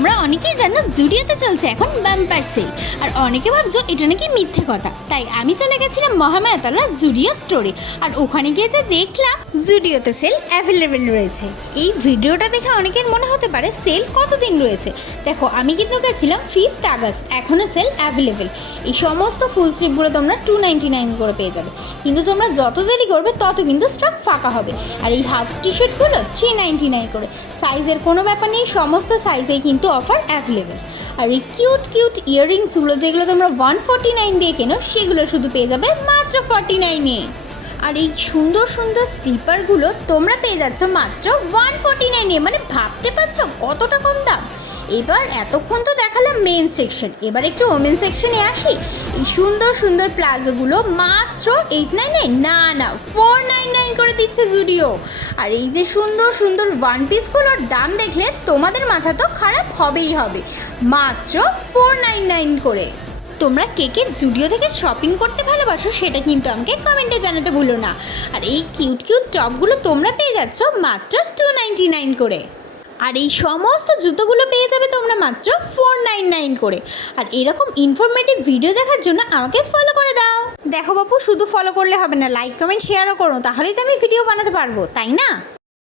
তোমরা অনেকেই জানো জুডিওতে চলছে এখন বাম্পার সেল, আর অনেকে ভাবছো এটা নাকি মিথ্যে কথা। তাই আমি চলে গেছিলাম মহামায়াতলা জুডিও স্টোরে, আর ওখানে গিয়ে যে দেখলাম জুডিওতে সেল অ্যাভেলেবেল রয়েছে। এই ভিডিওটা দেখে অনেকের মনে হতে পারে সেল কতদিন রয়েছে। দেখো, আমি কিন্তু গেছিলাম 5th আগস্ট, এখনও সেল অ্যাভেলেবেল। এই সমস্ত ফুল স্লিভগুলো তোমরা 299 করে পেয়ে যাবে, কিন্তু তোমরা যত দেরি করবে তত কিন্তু স্টক ফাঁকা হবে। আর এই হাফ টি শার্টগুলো 399 করে। সাইজের কোনো ব্যাপার নেই, সমস্ত সাইজেই কিন্তু অফার অ্যাভেলেবেল। আর এই কিউট কিউট ইয়াররিংসগুলো যেগুলো তোমরা 149 দিয়ে কেনো, সেগুলো শুধু পেয়ে যাবে মাত্র 49-এ। আর এই সুন্দর সুন্দর স্লিপারগুলো তোমরা পেয়ে যাচ্ছ মাত্র 149-এ। মানে ভাবতে পারছো কতটা কম দাম। এবার এতক্ষণ তো দেখালাম মেন সেকশন, এবার একটু ওমেন সেকশনে আসি। এই সুন্দর সুন্দর প্লাজোগুলো মাত্র 899, না 499 করে দিচ্ছে জুডিও। আর এই যে সুন্দর সুন্দর ওয়ান পিসগুলোর দাম দেখলে তোমাদের মাথা তো খারাপ হবেই হবে, মাত্র 499 করে। তোমরা কে কে জুডিও থেকে শপিং করতে ভালোবাসো সেটা কিন্তু আমাকে কমেন্টে জানাতে ভুলো না। আর এই কিউট কিউট টপগুলো তোমরা পেয়ে যাচ্ছ মাত্র 299 করে। আর এই সমস্ত জুতোগুলো পেয়ে যাবে তোমরা মাত্র 499 করে। আর এরকম ইনফরমেটিভ ভিডিও দেখার জন্য আমাকে ফলো করে দাও। দেখো বাপু, শুধু ফলো করলে হবে না, লাইক কমেন্ট শেয়ারও করো, তাহলেই তো আমি ভিডিও বানাতে পারবো, তাই না?